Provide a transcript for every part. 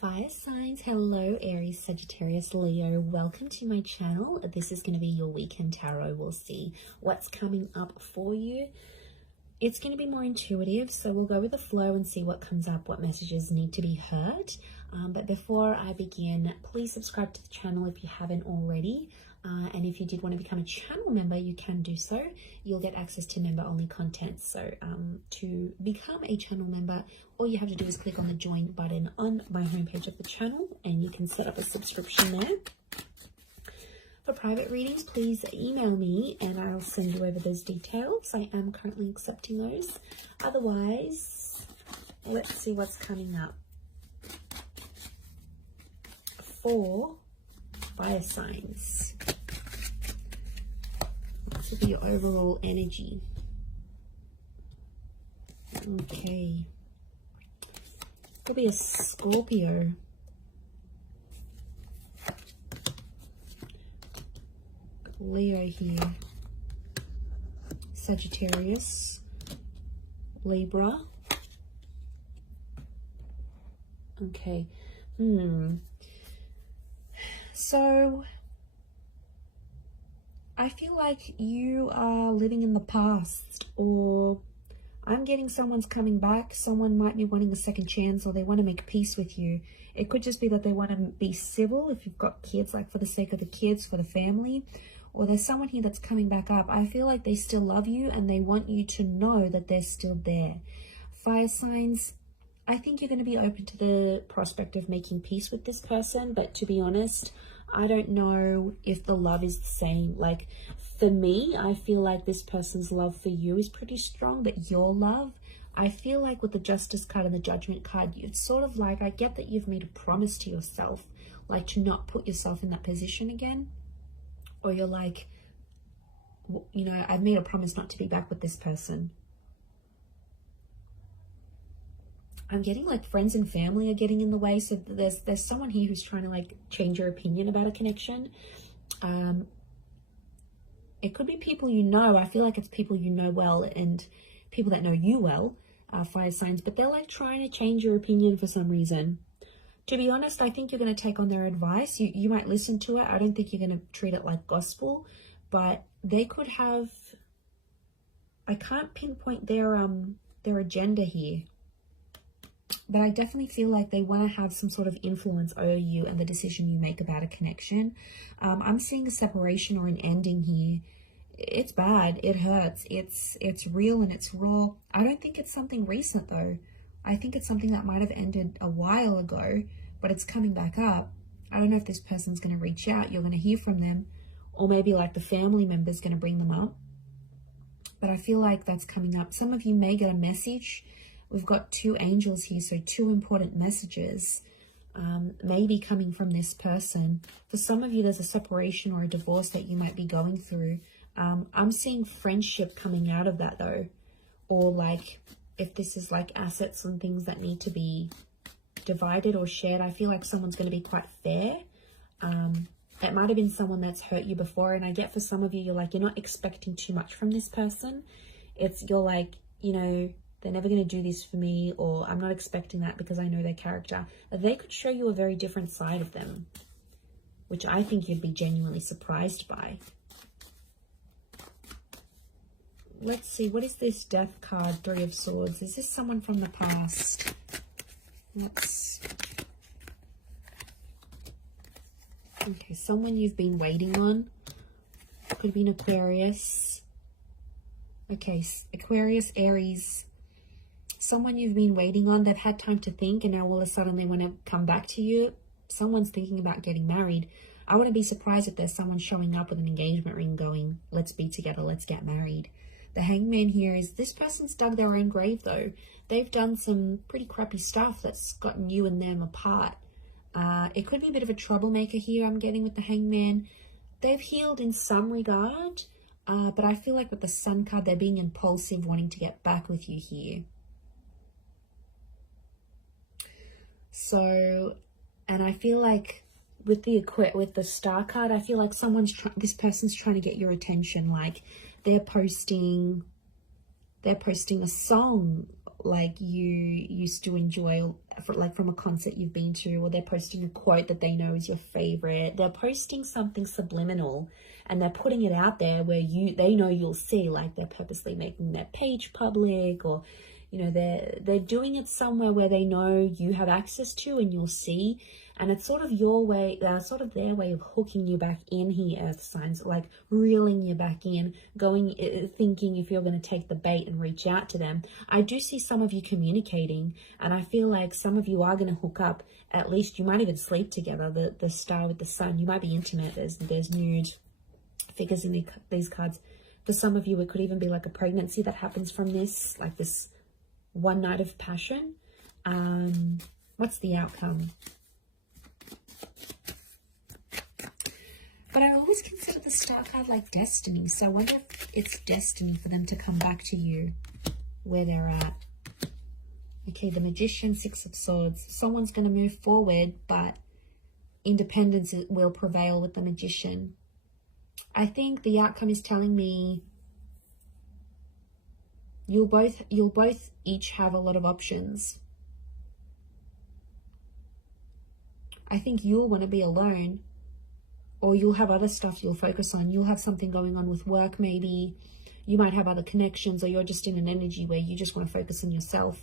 Fire signs, hello Aries, Sagittarius, Leo, welcome to my channel. This is going to be your weekend tarot. We'll see what's coming up for you. It's going to be more intuitive, so we'll go with the flow and see what comes up, what messages need to be heard. But before I begin, please subscribe to the channel if you haven't already. And if you did want to become a channel member, you can do so. You'll get access to member-only content. So to become a channel member, all you have to do is click on the join button on my homepage of the channel, and you can set up a subscription there. For private readings, please email me and I'll send you over those details. I am currently accepting those. Otherwise, let's see what's coming up for fire signs. This will be your overall energy. Okay. Could be a Scorpio. Leo here. Sagittarius. Libra. Okay. So I feel like you are living in the past, or I'm getting someone's coming back. Someone might be wanting a second chance, or they want to make peace with you. It could just be that they want to be civil if you've got kids, like for the sake of the kids, for the family. Or there's someone here that's coming back up. I feel like they still love you and they want you to know that they're still there. Fire signs, I think you're going to be open to the prospect of making peace with this person. But to be honest, I don't know if the love is the same. Like for me, I feel like this person's love for you is pretty strong, but your love, I feel like with the Justice card and the Judgment card, it's sort of like, I get that you've made a promise to yourself, like to not put yourself in that position again. Or you're like, you know, I've made a promise not to be back with this person. I'm getting like friends and family are getting in the way. So there's someone here who's trying to like change your opinion about a connection. It could be people you know. I feel like it's people you know well and people that know you well, fire signs. But they're like trying to change your opinion for some reason. To be honest, I think you're going to take on their advice. You might listen to it. I don't think you're going to treat it like gospel. But they could have... I can't pinpoint their agenda here. But I definitely feel like they want to have some sort of influence over you and the decision you make about a connection. I'm seeing a separation or an ending here. It's bad. It hurts. It's real and it's raw. I don't think it's something recent though. I think it's something that might have ended a while ago, but it's coming back up. I don't know if this person's going to reach out. You're going to hear from them, or maybe like the family member's going to bring them up. But I feel like that's coming up. Some of you may get a message. We've got two angels here, so two important messages maybe coming from this person. For some of you, there's a separation or a divorce that you might be going through. I'm seeing friendship coming out of that though, or like if this is like assets and things that need to be divided or shared, I feel like someone's going to be quite fair. It might have been someone that's hurt you before, and I get for some of you, you're like, you're not expecting too much from this person. You're like, you know, they're never going to do this for me, or I'm not expecting that because I know their character. They could show you a very different side of them, which I think you'd be genuinely surprised by. Let's see, what is this Death card, Three of Swords? Is this someone from the past? Okay, someone you've been waiting on. Could be an Aquarius. Okay, Aquarius, Aries. Someone you've been waiting on. They've had time to think, and now all of a sudden they want to come back to you. Someone's thinking about getting married. I wouldn't be surprised if there's someone showing up with an engagement ring going, let's be together, let's get married. The Hangman here is, this person's dug their own grave though. They've done some pretty crappy stuff that's gotten you and them apart. It could be a bit of a troublemaker here, I'm getting with the Hangman. They've healed in some regard, but I feel like with the Sun card, they're being impulsive, wanting to get back with you here. So, and I feel like with the Star card, I feel like this person's trying to get your attention. Like they're posting a song like you used to enjoy, like from a concert you've been to, or they're posting a quote that they know is your favorite. They're posting something subliminal and they're putting it out there where they know you'll see, like they're purposely making their page public, or you know, they're doing it somewhere where they know you have access to and you'll see. And it's sort of your way, sort of their way of hooking you back in here, earth signs, like reeling you back in, thinking if you're going to take the bait and reach out to them. I do see some of you communicating, and I feel like some of you are going to hook up. At least you might even sleep together. The star with the sun, you might be intimate. There's nude figures in these cards. For some of you, it could even be like a pregnancy that happens from this, like this one night of passion. What's the outcome? But I always consider the star card like destiny. So I wonder if it's destiny for them to come back to you where they're at. Okay, the Magician, Six of Swords. Someone's going to move forward, but independence will prevail with the Magician. I think the outcome is telling me you'll both each have a lot of options. I think you'll want to be alone, or you'll have other stuff you'll focus on. You'll have something going on with work, maybe. You might have other connections, or you're just in an energy where you just want to focus on yourself.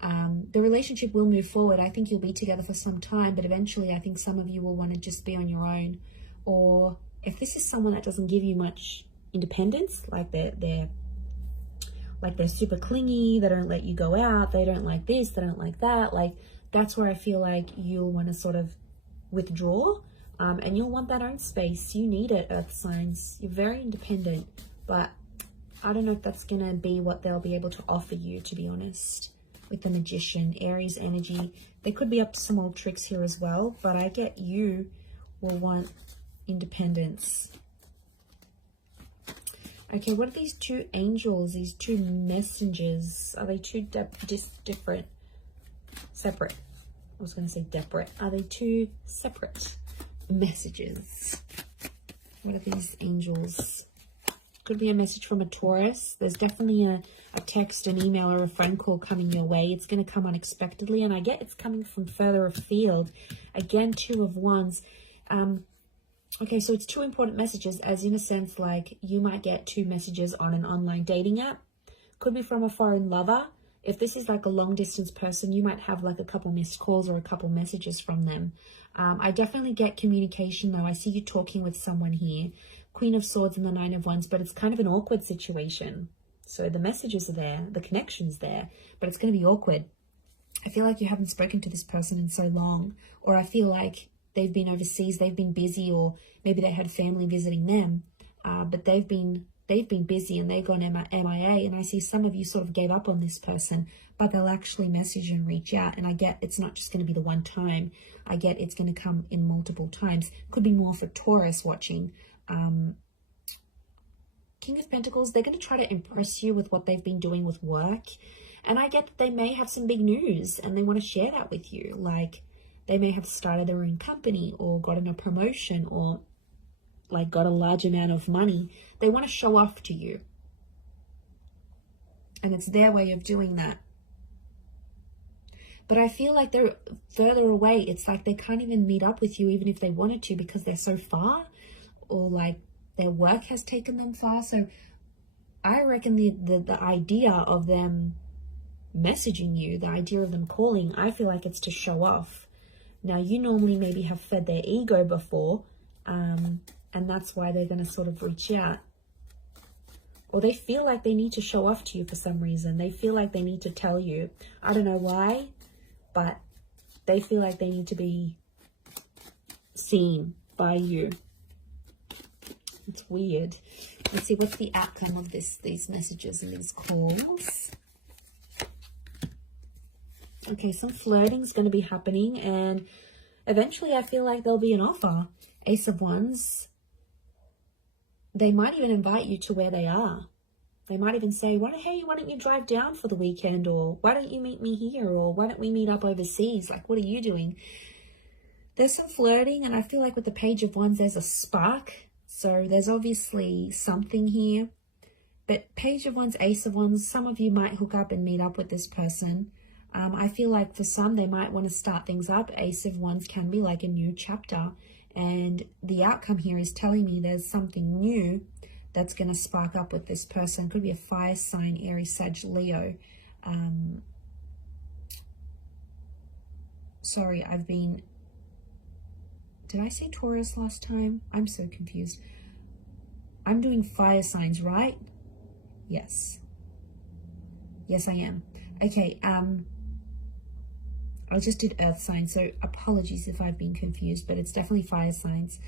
The relationship will move forward. I think you'll be together for some time, but eventually I think some of you will want to just be on your own. Or if this is someone that doesn't give you much independence, like they're super clingy, they don't let you go out, they don't like this, they don't like that, like that's where I feel like you'll want to sort of withdraw. And you'll want that own space. You need it, earth signs. You're very independent, but I don't know if that's going to be what they'll be able to offer you, to be honest. With the Magician, Aries energy, they could be up to some old tricks here as well, but I get you will want independence. Okay, what are these two angels, these two messengers? Are they two different? Separate. I was going to say separate. Are they two separate messages? What are these angels? Could be a message from a Taurus. There's definitely a text, an email, or a phone call coming your way. It's going to come unexpectedly, and I get it's coming from further afield. Again, Two of Wands. Okay, so it's two important messages, as in a sense, like you might get two messages on an online dating app. Could be from a foreign lover. If this is like a long distance person, you might have like a couple missed calls or a couple messages from them. I definitely get communication though. I see you talking with someone here. Queen of Swords and the Nine of Wands, but it's kind of an awkward situation. So the messages are there, the connection's there, but it's going to be awkward. I feel like you haven't spoken to this person in so long, or I feel like they've been overseas, they've been busy, or maybe they had family visiting them, but they've been busy and they've gone MIA, and I see some of you sort of gave up on this person, but they'll actually message and reach out, and I get it's not just going to be the one time. I get it's going to come in multiple times. Could be more for Taurus watching. King of Pentacles, they're going to try to impress you with what they've been doing with work, and I get that they may have some big news and they want to share that with you. Like they may have started their own company or gotten a promotion or like got a large amount of money. They want to show off to you, and it's their way of doing that. But I feel like they're further away. It's like they can't even meet up with you even if they wanted to, because they're so far, or like their work has taken them far. So I reckon the idea of them messaging you, the idea of them calling, I feel like it's to show off. Now, you normally maybe have fed their ego before, and that's why they're going to sort of reach out. Or they feel like they need to show off to you for some reason. They feel like they need to tell you. I don't know why, but they feel like they need to be seen by you. It's weird. Let's see, what's the outcome of these messages and these calls? Okay, some flirting is going to be happening, and eventually I feel like there'll be an offer. Ace of Wands. They might even invite you to where they are. They might even say, hey, why don't you drive down for the weekend? Or why don't you meet me here? Or why don't we meet up overseas? Like, what are you doing? There's some flirting, and I feel like with the Page of Wands, there's a spark. So there's obviously something here. But Page of Wands, Ace of Wands, some of you might hook up and meet up with this person. I feel like for some, they might want to start things up. Ace of Wands can be like a new chapter. And the outcome here is telling me there's something new that's going to spark up with this person. Could be a fire sign, Aries, Sag, Leo. Sorry, did I say Taurus last time? I'm so confused. I'm doing fire signs, right? Yes. Yes, I am. Okay, I just did earth signs, so apologies if I've been confused, but it's definitely fire signs.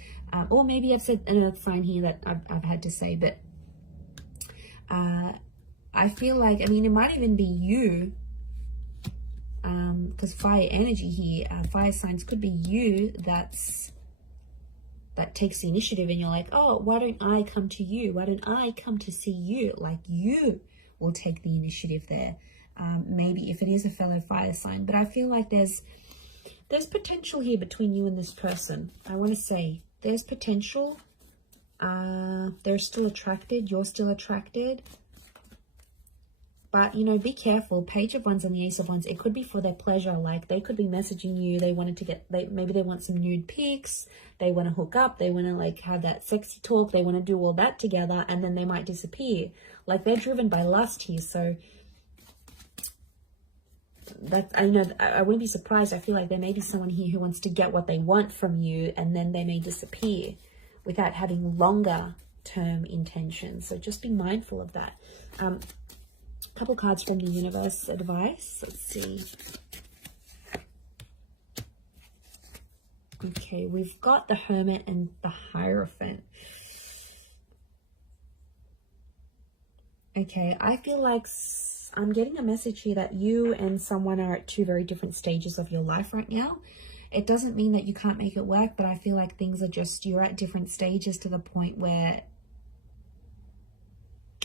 Or maybe I've said an earth sign here that I've had to say, but I feel like, I mean, it might even be you, because fire energy here, fire signs could be you that takes the initiative, and you're like, oh, why don't I come to you? Why don't I come to see you? Like, you will take the initiative there. Maybe if it is a fellow fire sign, but I feel like there's potential here between you and this person. I want to say there's potential. They're still attracted. You're still attracted. But, you know, be careful. Page of Wands and the Ace of Wands, it could be for their pleasure. Like, they could be messaging you. They wanted to maybe they want some nude pics. They want to hook up. They want to, like, have that sexy talk. They want to do all that together, and then they might disappear. Like, they're driven by lust here. So, I know, I wouldn't be surprised. I feel like there may be someone here who wants to get what they want from you, and then they may disappear without having longer term intentions. So just be mindful of that. Couple cards from the universe advice. Let's see. Okay, we've got the Hermit and the Hierophant. Okay, I feel like I'm getting a message here that you and someone are at two very different stages of your life right now. It doesn't mean that you can't make it work, but I feel like things are just, you're at different stages to the point where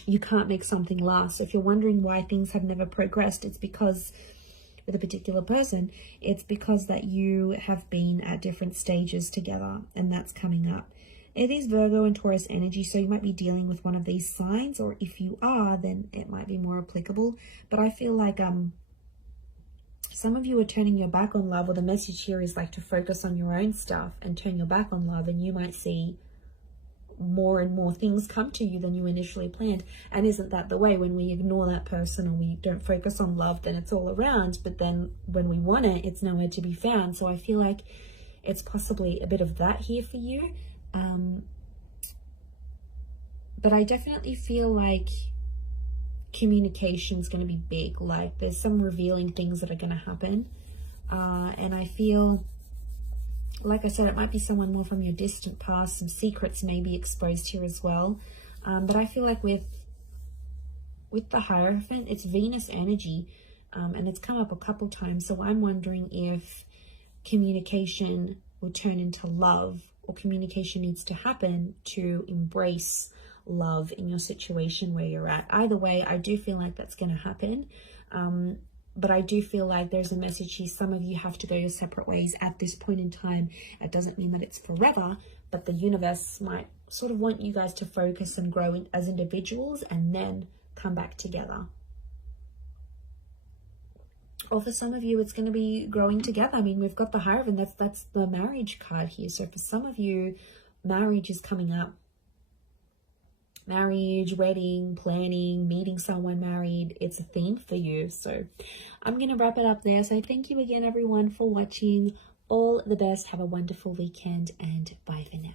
you can't make something last. So if you're wondering why things have never progressed, it's because with a particular person, it's because that you have been at different stages together, and that's coming up. It is Virgo and Taurus energy, so you might be dealing with one of these signs, or if you are, then it might be more applicable. But I feel like some of you are turning your back on love, or the message here is like to focus on your own stuff and turn your back on love, and you might see more and more things come to you than you initially planned. And isn't that the way? When we ignore that person or we don't focus on love, then it's all around, but then when we want it, it's nowhere to be found. So I feel like it's possibly a bit of that here for you. But I definitely feel like communication is going to be big. Like, there's some revealing things that are going to happen. And I feel, like I said, it might be someone more from your distant past. Some secrets may be exposed here as well. But I feel like with the Hierophant, it's Venus energy. And it's come up a couple times. So I'm wondering if communication will turn into love, or communication needs to happen to embrace love in your situation where you're at. Either way, I do feel like that's going to happen. But I do feel like there's a message here. Some of you have to go your separate ways at this point in time. It doesn't mean that it's forever, but the universe might sort of want you guys to focus and grow as individuals and then come back together. Or for some of you, it's going to be growing together. I mean, we've got the Hierophant. That's the marriage card here. So for some of you, marriage is coming up. Marriage, wedding, planning, meeting someone married. It's a theme for you. So I'm going to wrap it up there. So thank you again, everyone, for watching. All the best. Have a wonderful weekend, and bye for now.